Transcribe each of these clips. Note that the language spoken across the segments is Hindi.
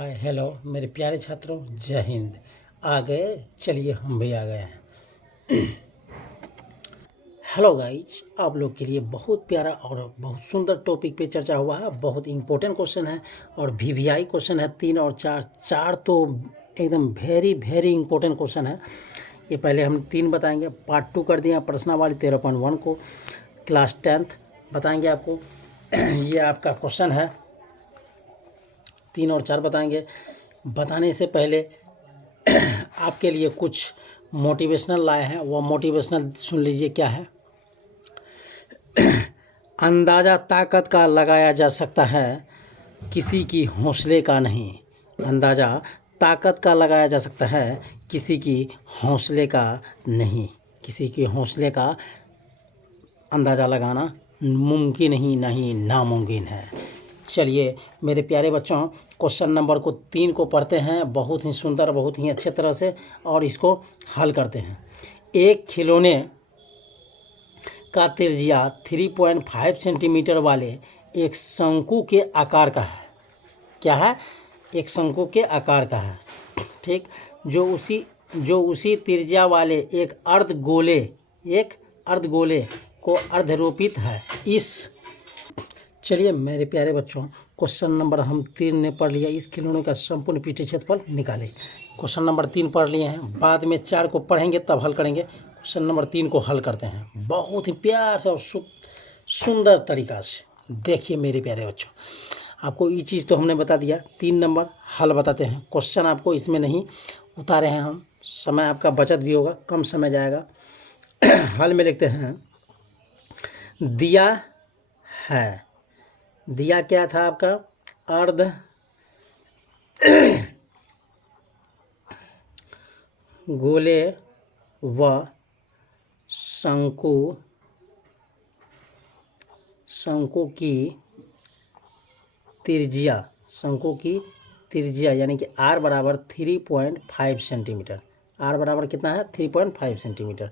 हाय हेलो मेरे प्यारे छात्रों, जय हिंद। आ गए, चलिए हम भी आ गए हैं। हेलो गाइज, आप लोग के लिए बहुत प्यारा और बहुत सुंदर टॉपिक पे चर्चा हुआ है। बहुत इंपॉर्टेंट क्वेश्चन है और वीवीआई क्वेश्चन है। 3 और 4 4 तो एकदम वेरी वेरी इंपॉर्टेंट क्वेश्चन है। ये पहले हम 3 बताएंगे, पार्ट 2 कर दिया प्रश्नावली 13.1 को, क्लास 10th बताएंगे आपको। ये आपका क्वेश्चन है, 3 और 4 बताएंगे। बताने से पहले आपके लिए कुछ मोटिवेशनल लाए हैं, वह मोटिवेशनल सुन लीजिए क्या है। अंदाज़ा ताकत का लगाया जा सकता है, किसी की हौसले का नहीं। अंदाज़ा ताकत का लगाया जा सकता है, किसी की हौसले का नहीं। किसी के हौसले का अंदाज़ा लगाना मुमकिन ही नहीं, नामुमकिन है। चलिए मेरे प्यारे बच्चों, क्वेश्चन नंबर 3 को पढ़ते हैं बहुत ही सुंदर, बहुत ही अच्छे तरह से, और इसको हल करते हैं। एक खिलौने का त्रिज्या 3.5 सेंटीमीटर वाले एक शंकु के आकार का है। क्या है? एक शंकु के आकार का है, ठीक। जो उसी त्रिज्या वाले एक अर्धगोले को अर्धरोपित है। चलिए मेरे प्यारे बच्चों, क्वेश्चन नंबर हम 3 ने पढ़ लिया। इस खिलौने का संपूर्ण पृष्ठीय क्षेत्रफल निकालें। क्वेश्चन नंबर 3 पढ़ लिए हैं, बाद में 4 को पढ़ेंगे तब हल करेंगे। क्वेश्चन नंबर 3 को हल करते हैं बहुत ही प्यार से और सुंदर तरीक़ा से। देखिए मेरे प्यारे बच्चों, आपको ये चीज़ तो हमने बता दिया। 3 नंबर हल बताते हैं। क्वेश्चन आपको इसमें नहीं उतारे हैं हम, समय आपका बचत भी होगा, कम समय जाएगा। हल में लिखते हैं, दिया है। दिया क्या था आपका? अर्ध गोले व शंकु की त्रिज्या यानी कि r बराबर 3.5 सेंटीमीटर। r बराबर कितना है? 3.5 सेंटीमीटर।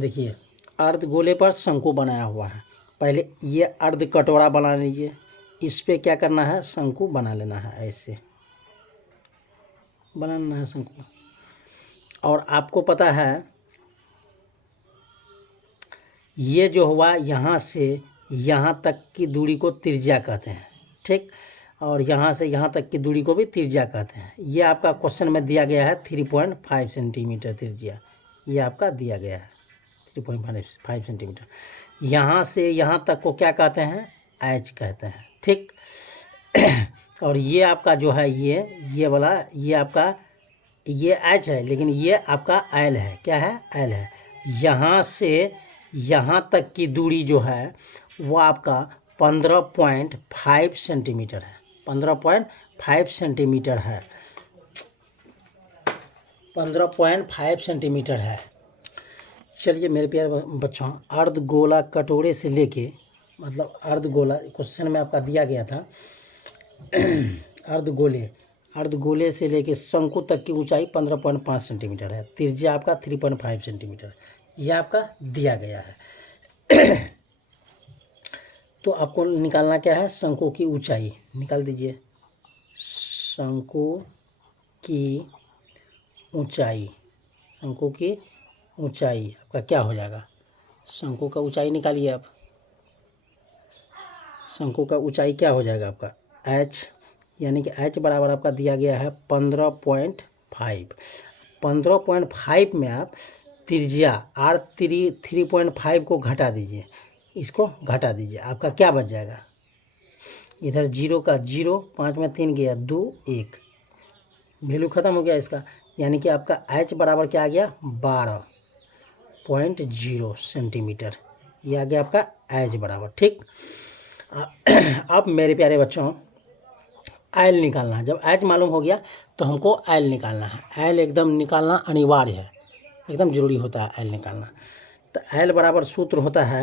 देखिए अर्धगोले पर शंकु बनाया हुआ है। पहले ये अर्ध कटोरा बना लीजिए, इस पे क्या करना है? शंकु बना लेना है, ऐसे बनाना है शंकु। और आपको पता है ये जो हुआ, यहाँ से यहाँ तक की दूरी को त्रिज्या कहते हैं, ठीक। और यहाँ से यहाँ तक की दूरी को भी त्रिज्या कहते हैं। ये आपका क्वेश्चन में दिया गया है 3.5 सेंटीमीटर त्रिज्या, ये आपका दिया गया है 3.5 सेंटीमीटर। यहाँ से यहाँ तक को क्या कहते हैं? एच कहते हैं, ठीक। और ये आपका जो है ये वाला, ये आपका ये एच है, लेकिन ये आपका एल है। क्या है? एल है। यहाँ से यहाँ तक की दूरी जो है वो आपका 15.5 सेंटीमीटर है। 15.5 सेंटीमीटर है। 15.5 सेंटीमीटर है। चलिए मेरे प्यारे बच्चों, अर्धगोला कटोरे से लेके, मतलब अर्धगोला क्वेश्चन में आपका दिया गया था, अर्धगोले से लेके शंकु तक की ऊंचाई 15.5 सेंटीमीटर है। त्रिज्या आपका 3.5 सेंटीमीटर, यह आपका दिया गया है। तो आपको निकालना क्या है? शंकु की ऊंचाई निकाल दीजिए। शंकु की ऊंचाई आपका क्या हो जाएगा? शंकु का ऊंचाई निकालिए आप। शंकु का ऊंचाई क्या हो जाएगा आपका? h, यानी कि h बराबर आपका दिया गया है 15.5। 15.5 में आप त्रिज्या r 3.5 को घटा दीजिए, इसको घटा दीजिए, आपका क्या बच जाएगा? इधर 0 का 0, 5 में 3 गया 2, 1, वैल्यू ख़त्म हो गया इसका। यानी कि आपका h बराबर क्या आ गया? 12.0 सेंटीमीटर, ये आ गया आपका h बराबर, ठीक। अब मेरे प्यारे बच्चों, एल निकालना है। जब एच मालूम हो गया तो हमको एल निकालना है। एल एकदम निकालना अनिवार्य है, एकदम ज़रूरी होता है एल निकालना। तो एल बराबर सूत्र होता है,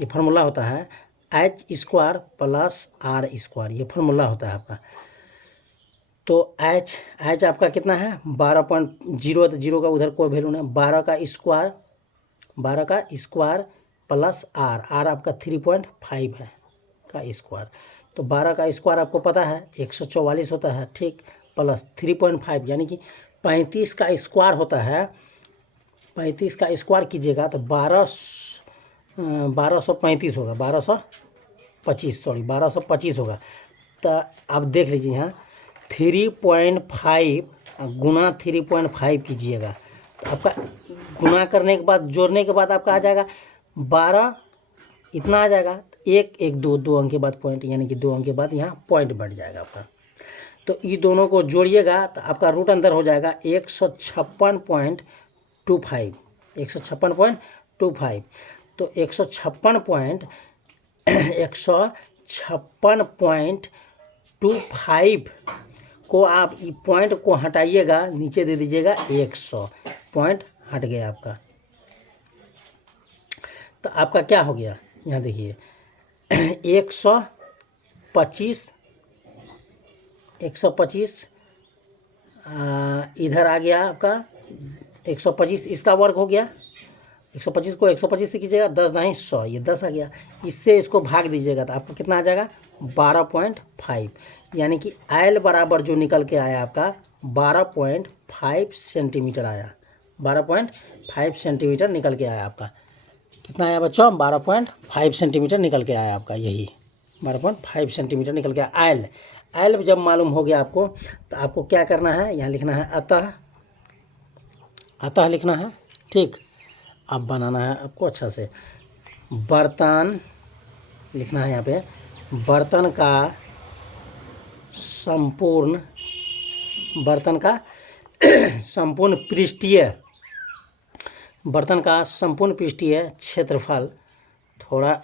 ये फार्मूला होता है h² प्लस r², ये फार्मूला होता है आपका। तो h आपका कितना है? 12.0, तो 0 का उधर कोई वैल्यू नहीं, 12 का स्क्वायर प्लस r आपका 3.5 है का स्क्वायर। तो 12 का स्क्वायर आपको पता है 144 होता है, ठीक, प्लस 3.5 यानी कि 35 का स्क्वायर होता है। 35 का स्क्वायर कीजिएगा तो 1235 होगा, 1225 होगा। तो आप देख लीजिए यहाँ 3.5 गुना 3.5 कीजिएगा तो आपका गुना करने के बाद जोड़ने के बाद आपका आ जाएगा 12, इतना आ जाएगा। एक 2 अंक के बाद पॉइंट, यानी कि 2 अंक के बाद यहाँ पॉइंट बढ़ जाएगा आपका। तो ये दोनों को जोड़िएगा तो आपका रूट अंदर हो जाएगा 156.25, 156.25। तो 156.25 को आप ये पॉइंट को हटाइएगा, नीचे दे दीजिएगा 100, पॉइंट हट गया आपका। तो आपका क्या हो गया, यहाँ देखिए 125 इधर आ गया आपका 125, इसका वर्ग हो गया। 125 को 125 से कीजिएगा, 10 नहीं 100, ये 10 आ गया। इससे इसको भाग दीजिएगा तो आपको कितना आ जाएगा 12.5, यानी कि एल बराबर जो निकल के आया आपका 12.5 सेंटीमीटर आया। 12.5 सेंटीमीटर निकल के आया आपका। कितना आया बच्चों, 12.5 सेंटीमीटर निकल के आया आपका, यही 12.5 सेंटीमीटर निकल के आया। एल जब मालूम हो गया आपको तो आपको क्या करना है, यहाँ लिखना है अतः लिखना है, ठीक। अब बनाना है आपको अच्छा से, बर्तन लिखना है यहाँ पे, बर्तन का संपूर्ण पृष्ठीय क्षेत्रफल। थोड़ा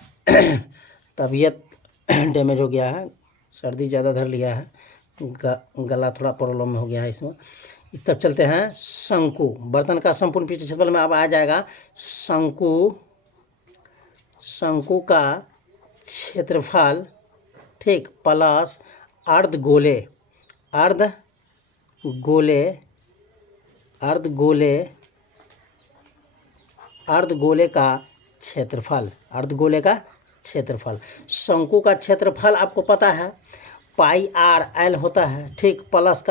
तबीयत डैमेज हो गया है, सर्दी ज़्यादा धर लिया है, गला थोड़ा प्रॉब्लम में हो गया है इसमें। इस तरफ चलते हैं, शंकु, बर्तन का संपूर्ण पृष्ठीय क्षेत्रफल में अब आ जाएगा शंकु का क्षेत्रफल, ठीक, प्लस अर्धगोले का क्षेत्रफल। शंकु का क्षेत्रफल आपको पता है पाई आर एल होता है, ठीक, प्लस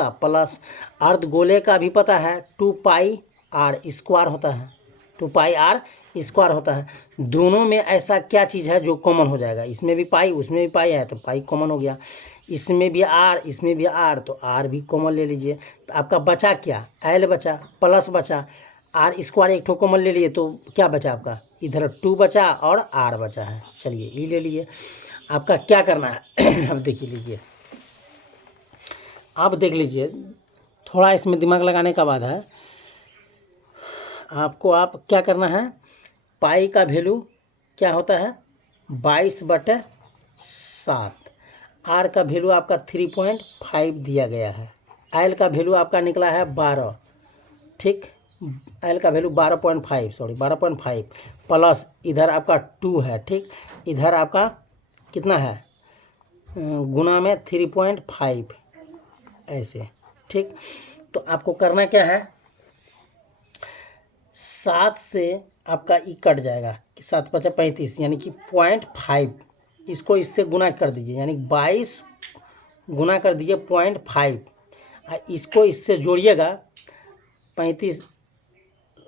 अर्धगोले का भी पता है 2 पाई आर स्क्वायर होता है। दोनों में ऐसा क्या चीज़ है जो कॉमन हो जाएगा, इसमें भी पाई उसमें भी पाई है तो पाई कॉमन हो गया, इसमें भी आर इसमें भी आर तो आर भी कॉमन ले लीजिए। तो आपका बचा क्या, एल बचा प्लस बचा आर स्क्वायर, एक ठो कॉमन ले लिए तो क्या बचा आपका, इधर 2 बचा और आर बचा है। चलिए ये ले लिए। आपका क्या करना है अब देख लीजिए, थोड़ा इसमें दिमाग लगाने का बाद है आपको। आप क्या करना है, पाई का वैल्यू क्या होता है 22/7, आर का वैल्यू आपका 3.5 दिया गया है, एल का वैल्यू आपका निकला है 12, ठीक, एल का वैल्यू 12.5 प्लस इधर आपका 2 है, ठीक, इधर आपका कितना है गुना में 3.5 ऐसे, ठीक। तो आपको करना क्या है, 7 से आपका ई कट जाएगा, 7 × 5 = 35, यानी कि 0.5, इसको इससे गुना कर दीजिए, यानी 22 गुना कर दीजिए 0.5, इसको इससे जोड़िएगा 35,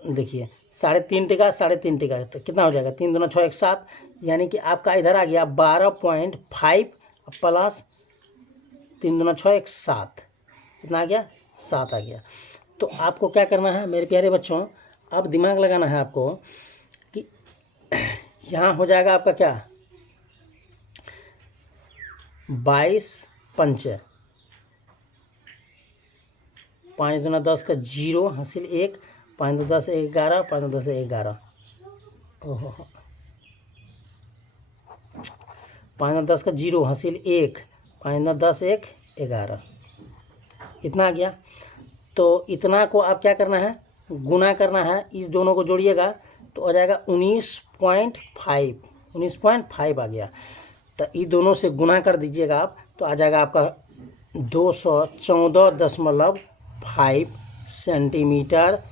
देखिए 3.5 टिका 3.5 टिका तो कितना हो जाएगा, 3 दूना 6 = 7, यानी कि आपका इधर आ गया 12.5 प्लस 3 दूना 6 = 7, कितना आ गया 7 आ गया। तो आपको क्या करना है मेरे प्यारे बच्चों, अब दिमाग लगाना है आपको कि यहाँ हो जाएगा आपका क्या 22 पंच 5 दूना 10 का 0 हासिल 1, 5 दूना 10 11, 5 दूना 10 11, ओहो 5 दूना 10 का 0 हासिल 1, 5 दूना 10 11, इतना आ गया। तो इतना को आप क्या करना है, गुना करना है, इस दोनों को जोड़िएगा तो आ जाएगा 19.5 आ गया। तो ये दोनों से गुना कर दीजिएगा आप तो आ जाएगा आपका 214.5 सेंटीमीटर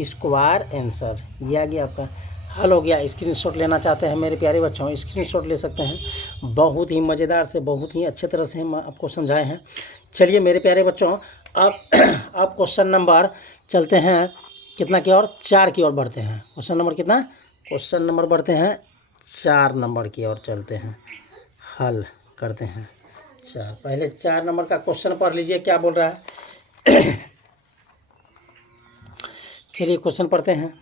स्क्वायर आंसर। ये आ गया आपका, हल हो गया। स्क्रीनशॉट लेना चाहते हैं मेरे प्यारे बच्चों, स्क्रीनशॉट ले सकते हैं। बहुत ही मज़ेदार से, बहुत ही अच्छे तरह से हम आपको समझाए हैं। चलिए मेरे प्यारे बच्चों, अब क्वेश्चन नंबर चलते हैं कितना की ओर, 4 की ओर बढ़ते हैं। क्वेश्चन नंबर कितना, क्वेश्चन नंबर बढ़ते हैं 4 नंबर की ओर चलते हैं, हल करते हैं 4। पहले 4 नंबर का क्वेश्चन पढ़ लीजिए क्या बोल रहा है। चलिए क्वेश्चन पढ़ते हैं।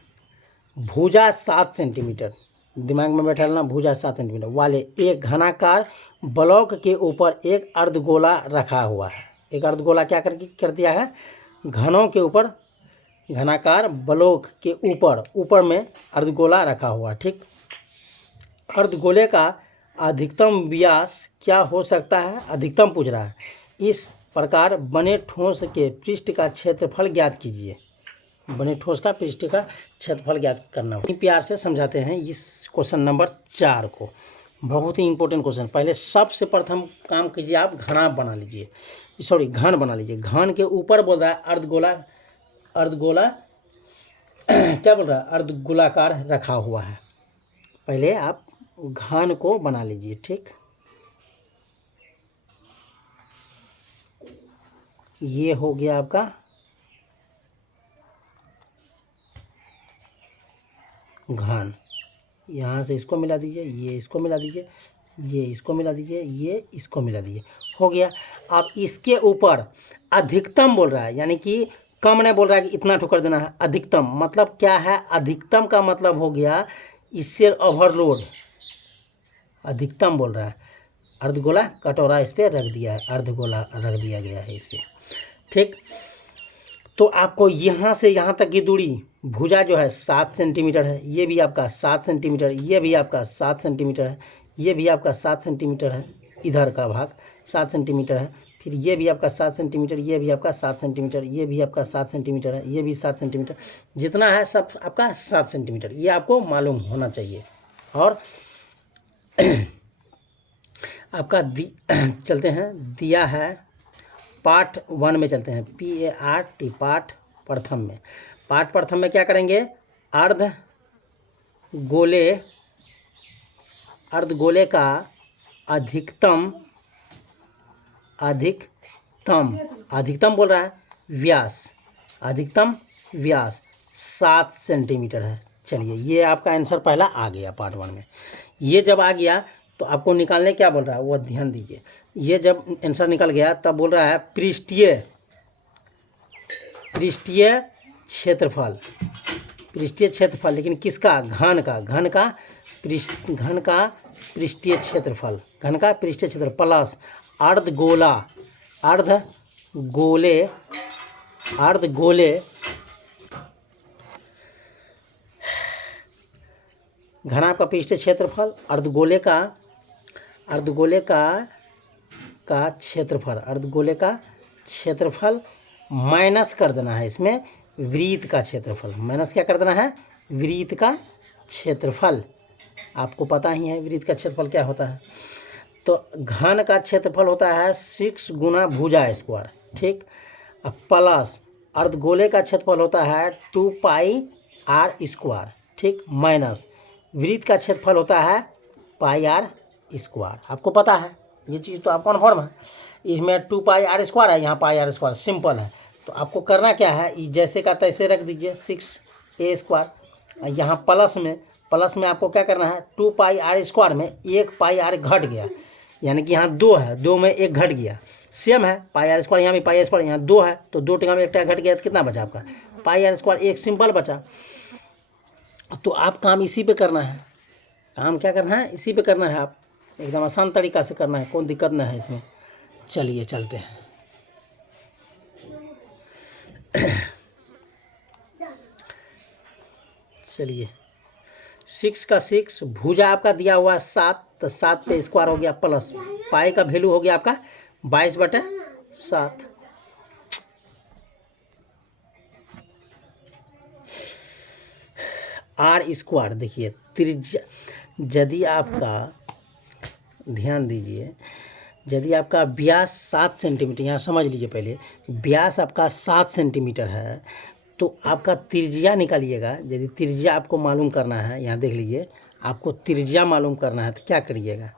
भुजा 7 सेंटीमीटर, दिमाग में बैठा लेना, भुजा 7 सेंटीमीटर वाले एक घनाकार ब्लॉक के ऊपर एक अर्धगोला रखा हुआ है। एक अर्धगोला क्या कर दिया है, घनों के ऊपर, घनाकार ब्लॉक के ऊपर में अर्धगोला रखा हुआ। ठीक, अर्धगोले का अधिकतम व्यास क्या हो सकता है, अधिकतम पूछ रहा है। इस प्रकार बने ठोस के पृष्ठ का क्षेत्रफल ज्ञात कीजिए। बने ठोस का पृष्ठ का क्षेत्रफल ज्ञात करना। प्यार से समझाते हैं इस क्वेश्चन नंबर 4 को, बहुत ही इंपॉर्टेंट क्वेश्चन। पहले सबसे प्रथम काम कीजिए, आप घना बना लीजिए, सॉरी घन बना लीजिए। घन के ऊपर बोल रहा है अर्धगोला, अर्धगोला क्या बोल रहा है, अर्धगोलाकार रखा हुआ है। पहले आप घन को बना लीजिए। ठीक, ये हो गया आपका घन। यहाँ से इसको मिला दीजिए, ये इसको मिला दीजिए, ये इसको मिला दीजिए, ये इसको मिला दीजिए, हो गया। अब इसके ऊपर अधिकतम बोल रहा है, यानी कि कम नहीं बोल रहा है कि इतना ठोकर देना है, अधिकतम मतलब क्या है, अधिकतम का मतलब हो गया इससे ओवरलोड। अधिकतम बोल रहा है, अर्धगोला कटोरा इस पर रख दिया है, अर्धगोला रख दिया गया है इस पर। ठीक, तो आपको यहाँ से यहाँ तक की दूरी, भुजा जो है 7 सेंटीमीटर है, ये भी आपका 7 सेंटीमीटर, ये भी आपका 7 सेंटीमीटर है, ये भी आपका 7 सेंटीमीटर है, इधर का भाग 7 सेंटीमीटर है, फिर ये भी आपका 7 सेंटीमीटर, ये भी आपका 7 सेंटीमीटर, ये भी आपका 7 सेंटीमीटर है, ये भी 7 सेंटीमीटर, जितना है सब आपका 7 सेंटीमीटर, ये आपको मालूम होना चाहिए। और आपका चलते हैं, दिया है पार्ट 1 में चलते हैं, PART पार्ट प्रथम में। पार्ट प्रथम में क्या करेंगे, अर्धगोले का अधिकतम बोल रहा है व्यास, अधिकतम व्यास 7 सेंटीमीटर है। चलिए ये आपका आंसर पहला आ गया पार्ट 1 में। ये जब आ गया तो आपको निकालने क्या बोल रहा है वो ध्यान दीजिए। ये जब आंसर निकल गया तब बोल रहा है पृष्ठीय क्षेत्रफल, पृष्ठीय क्षेत्रफल, लेकिन किसका, घन का पृष्ठीय क्षेत्रफल, घन का पृष्ठीय क्षेत्रफल प्लस अर्धगोले घन आपका पृष्ठीय क्षेत्रफल, अर्धगोले का क्षेत्रफल माइनस कर देना है इसमें वृत्त का क्षेत्रफल। माइनस क्या कर देना है, वृत्त का क्षेत्रफल। आपको पता ही है वृत्त का क्षेत्रफल क्या होता है। तो घन का क्षेत्रफल होता है 6 गुना भुजा स्क्वायर। ठीक, अब प्लस अर्धगोले का क्षेत्रफल होता है 2 पाई r स्क्वायर। ठीक, माइनस वृत्त का क्षेत्रफल होता है पाई r स्क्वायर। आपको पता है ये चीज़, तो आपको कन्फर्म है। इसमें 2 पाई r स्क्वायर है, यहाँ पाई r स्क्वायर, सिंपल है। तो आपको करना क्या है, जैसे का तैसे रख दीजिए 6a स्क्वायर। यहाँ प्लस में आपको क्या करना है, 2 पाई r स्क्वायर में 1 पाई r घट गया, यानी कि यहाँ 2 है, 2 में 1 घट गया, सेम है पाई r स्क्वायर, यहाँ भी पाई r स्क्वायर, यहाँ 2 है तो 2 टका में 1 टका घट गया तो कितना बचा आपका पाई r स्क्वायर, एक सिंपल बचा। तो आप काम इसी पे करना है, काम क्या करना है, इसी पे करना है। आप एकदम आसान तरीका से करना है, कोई दिक्कत ना है इसमें। चलिए चलते हैं। चलिए 6 का 6, भुजा आपका दिया हुआ 7, तो 7 पे स्क्वायर हो गया, प्लस पाई का वैल्यू हो गया आपका 22/7। r स्क्वायर, देखिए त्रिज्या, यदि आपका ध्यान दीजिए, यदि आपका व्यास 7 सेंटीमीटर, यहाँ समझ लीजिए पहले, व्यास आपका 7 सेंटीमीटर है तो आपका त्रिज्या निकालिएगा। यदि त्रिज्या आपको मालूम करना है, यहाँ देख लीजिए, आपको त्रिज्या मालूम करना है तो क्या करिएगा,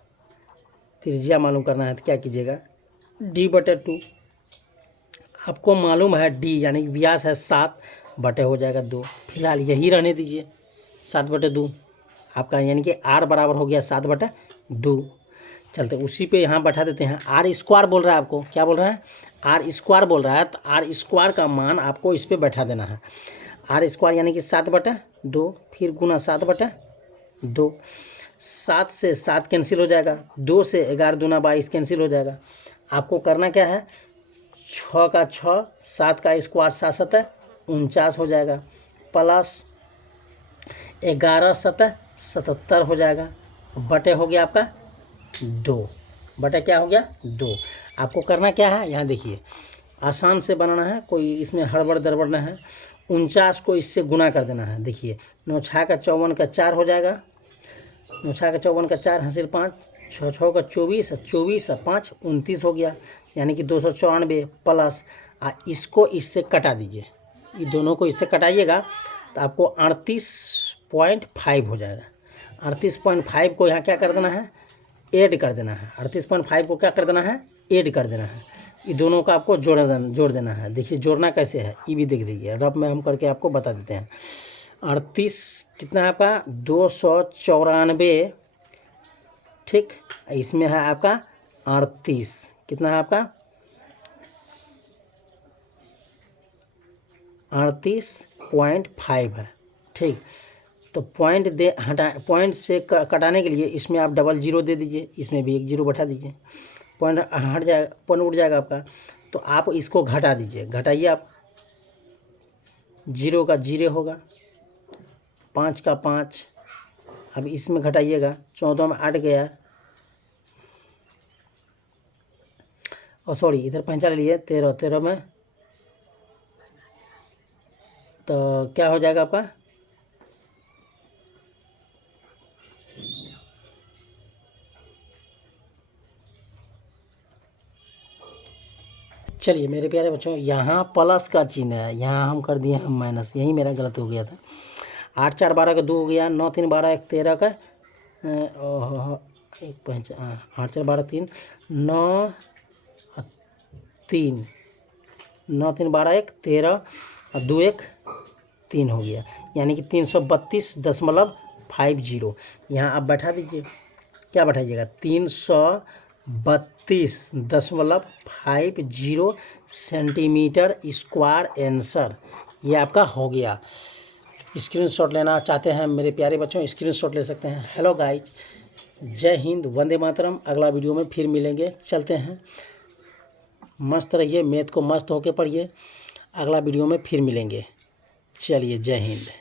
त्रिज्या मालूम करना है तो क्या कीजिएगा, d/2। आपको मालूम है d यानी कि व्यास है 7 बटे हो जाएगा 2। फिलहाल यही रहने दीजिए 7/2 आपका, यानी कि r बराबर हो गया 7/2। चलते उसी पे यहाँ बैठा देते हैं। r² बोल रहा है आपको, क्या बोल रहा है, r² बोल रहा है, तो r² का मान आपको इस पे बैठा देना है। r² यानी कि 7/2, फिर गुना 7/2। 7 से 7 कैंसिल हो जाएगा, 2 से 11 दूना 22 कैंसिल हो जाएगा। आपको करना क्या है, 6 का 6, 7 का स्क्वायर 7 7 49 हो जाएगा, प्लस 11 7 77 हो जाएगा, बटे हो गया आपका 2। बटे क्या हो गया 2। आपको करना क्या है, यहाँ देखिए आसान से बनाना है, कोई इसमें हड़बड़ दड़बड़ न है। 49 को इससे गुना कर देना है। देखिए 9 6 का 54 का 4 हो जाएगा, 9 6 का 54 का 4 हासिल 5, 6 6 का 24, 24 5 29 हो गया, यानी कि 294 प्लस इसको इससे कटा दीजिए, ये दोनों को इससे कटाइएगा तो आपको 38.5 हो जाएगा। 38.5 को यहाँ क्या कर देना है, ऐड कर देना है। 38.5 को क्या कर देना है, ऐड कर देना है। ये दोनों का आपको जोड़ देना है। देखिए जोड़ना कैसे है ये भी देख दीजिए, रफ में हम करके आपको बता देते हैं। 38 कितना है आपका 294, ठीक, इसमें है आपका 38, कितना है आपका 38.5 है, ठीक। तो पॉइंट से कटाने के लिए इसमें आप डबल जीरो दे दीजिए, इसमें भी एक जीरो बैठा दीजिए, पॉइंट हट जाएगा, पॉइंट उठ जाएगा आपका। तो आप इसको घटा दीजिए, घटाइए आप, 0 का 0 होगा, 5 का 5, अब इसमें घटाइएगा, 14 में 8 गया, और सॉरी इधर पहचान लिए 13 में, तो क्या हो जाएगा आपका, चलिए मेरे प्यारे बच्चों, यहाँ प्लस का चिन्ह है, यहाँ हम कर दिए हैं माइनस, यही मेरा गलत हो गया था। 8 4 12 का 2 हो गया, 9 3 12 1 13 का 8 4 12 3 9 3 9 3 12 1 13 और 2 1 3 हो गया, यानी कि 332.50। यहाँ आप बैठा दीजिए, क्या बैठाइएगा 332.50 सेंटीमीटर स्क्वायर आंसर, ये आपका हो गया। स्क्रीनशॉट लेना चाहते हैं मेरे प्यारे बच्चों, स्क्रीनशॉट ले सकते हैं। हेलो गाइज, जय हिंद, वंदे मातरम। अगला वीडियो में फिर मिलेंगे, चलते हैं, मस्त रहिए, मैथ को मस्त होके पढ़िए। अगला वीडियो में फिर मिलेंगे, चलिए जय हिंद।